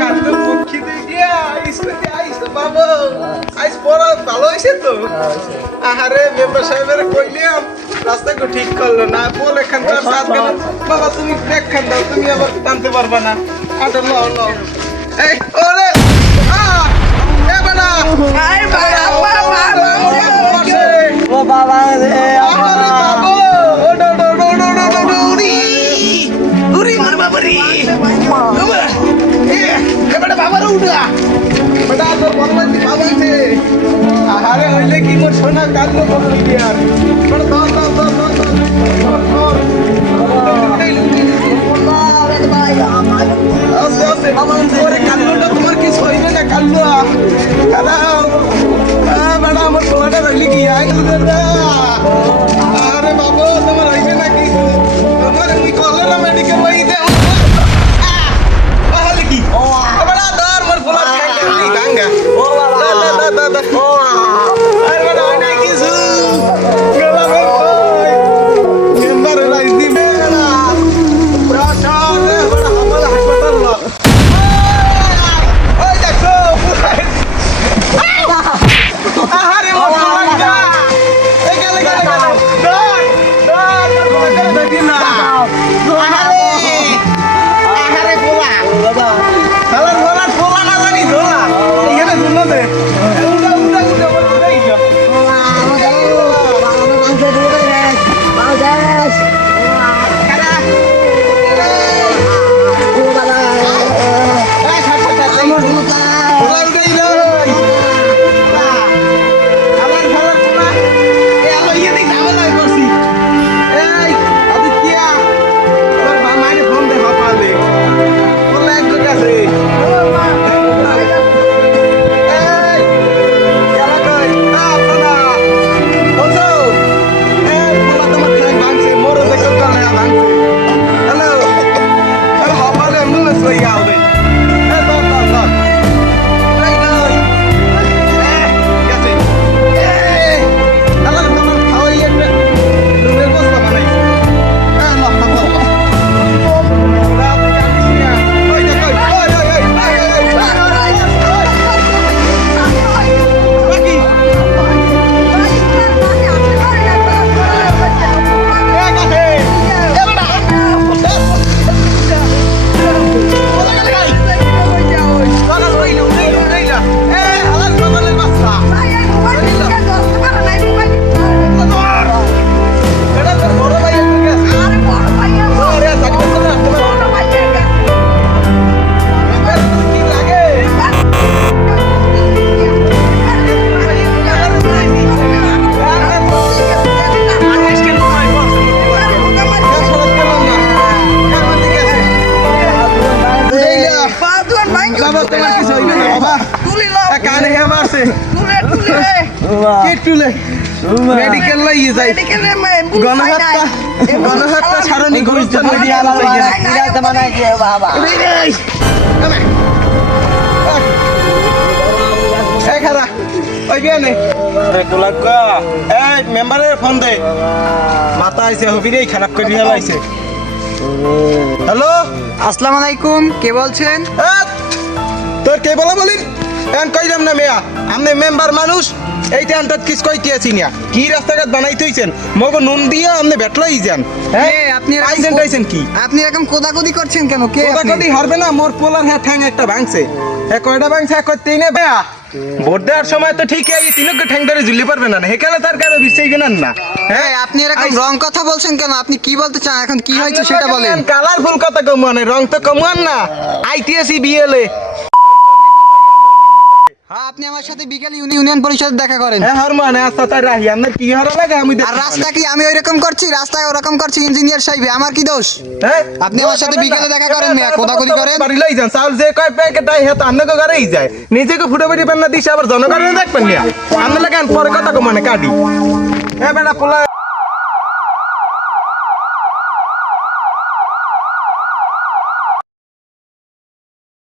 কান্দর পক্ষী দিয়ে স্কুলে আইছে বাবা আইস পড়া ভালো হইছে তো আহারে মেম্বার সাহেবের কইলাম রাস্তা কো ঠিক করলো না বল এখান তার সাথ গেল বাবা তুমি ব্যাগ খান দাও তুমি আবার টানতে পারবা না আটা লও লও এই ওরে এ বাবা আই বাবা ও বাবা রে আরে বাবা ও ডো ডো ডো ডো ডো ডো উরি মার বাবা রে বাবা এ বড় বাবা রে উঠা বড় তোর বলমান বাবা আছে আহারে হইলে কি মোর সোনা কাঁদলো বলি আর বড় দাও দাও দাও দাও আস্তে আস্তে ওরে কাল্লুটা তোমার কি সইবে না কাল্লু কাদাও বড় আমার সোনাটা রইলি কি আইলো দাদা আরে বাবা তোমার হইবে না কি তোমার আমি কলর মেডিকেল ওই দে তাহলে কি ও বড় দর মোর পোলা খাই গাঙ্গা ও বাবা দাদা দাদা ও আরে বড় নাই কিছু গলা বের কই মেম্বার রাইজ দি মেলা প্রশাসন বড় হামলা হাসপাতাল ল ওই দেখো আহারে মোর পোলা এই গেলে গেলে দর দর মোর পোলা দেখি না আহারে পোলা বাবা সালার সালার পোলা না জানি ধোলা এখানে শুনো দে উড়া উড়া উড়া উড়া এই যা কারা এই ছাড় ছাড় ছাড় পোলা উড়াই লই সালার সালার পোলা এ আলো ইয়ে দেখ ঝামেলা করছি এই আদিত্যা তোর মামারে ফোন দে পালে পোলা এক করে আছে এই এলা কই না পোলা ওসো এই পোলা তোমার ট্যাঙ্ক ভাঙছে মোর দেখো কালে ভাঙছে হ্যালো হ্যালো হপালে অ্যাম্বুলেন্স হই আবে এ দর দর দর এই নই গেছে এই আলা তোমার খাওয়াই একটা রুমের বস্তা বানাইছে এ না হাবা রাত জানিস না ওই দেখো ওই ওই ওই বাকি এ কাছে এ বড়া ওলা গেলে গাই ওলা রইল রইল রইল এ আলা বাবালের বাচ্চা ধর এটা তোর বড় ভাই একটা গেছে ওরে জানি তো না তোমার কি লাগে বাবা তোমার কিছু হইবে না বাবা কানে হে মারছে কে টুলে মেডিকেল লইয়ে যাই গণহত্যা সারণী ঘুরছে নদী আলাল বাবা এই খারা ওই বিয়ানে রে কুলাক্কা এই মেম্বারের ফোন দে মাথা আইছে হবিরেই খারাপ করে ফেলাইছে হ্যালো আসসালামু আলাইকুম কে বলছেন তোর কে বলা বলিন এখন কইলাম না মেয়া আমনে মেম্বার মানুষ এইটা আনতাত কিস কইতে আছি না কি রাস্তাঘাট বানাইতে হইছেন মগো নুন দিয়ে আমনে বেটলাই যান হ্যাঁ আপনি এরকম আইছেন টাইছেন কি আপনি এরকম কোদাকুদি করছেন কেন কে ওটা আপনি? কদি হারবে না মোর পোলার হ্যাঁ ঠ্যাং একটা ভাঙছে এ কয়টা ভাঙছে করতেই না বেয়া ভোট দেওয়ার সময় তো ঠিক এই তিনকে ঠ্যাং ধরে ঝুলি পারবে না হেকালে তার কারো বিশ্বাস কেনান না হ্যাঁ আপনি এরকম রং কথা বলছেন কেন আপনি কি বলতে চান এখন কি হয়েছে সেটা বলেন কালারফুল কথা কমুয়ানে রং তো কমুয়ান না আইটিএসি বিএলএ হ্যাঁ আপনি আমার সাথে বিকেল ইউনিয়ন পরিষদে দেখা করেন হ্যাঁ হরমানে আস্তা তাই রাহি আমরা কি হরা লাগে আমি আর রাস্তা কি আমি ওইরকম করছি রাস্তায় ওরকম করছি ইঞ্জিনিয়ার সাহেব আমার কি দোষ হ্যাঁ আপনি আমার সাথে বিকেলে দেখা করেন মিয়া কোদাকুদি করেন বাড়ি লই যান চাউল যে কয় প্যাকেট আই হেত আন্নকে ঘরেই যায় নিজেকে ফুটে ফুটে পান্না দিছে আবার জনগণের দেখবেন না আমরা লাগান পরে কথা কমানে কাটি এ বেটা পোলা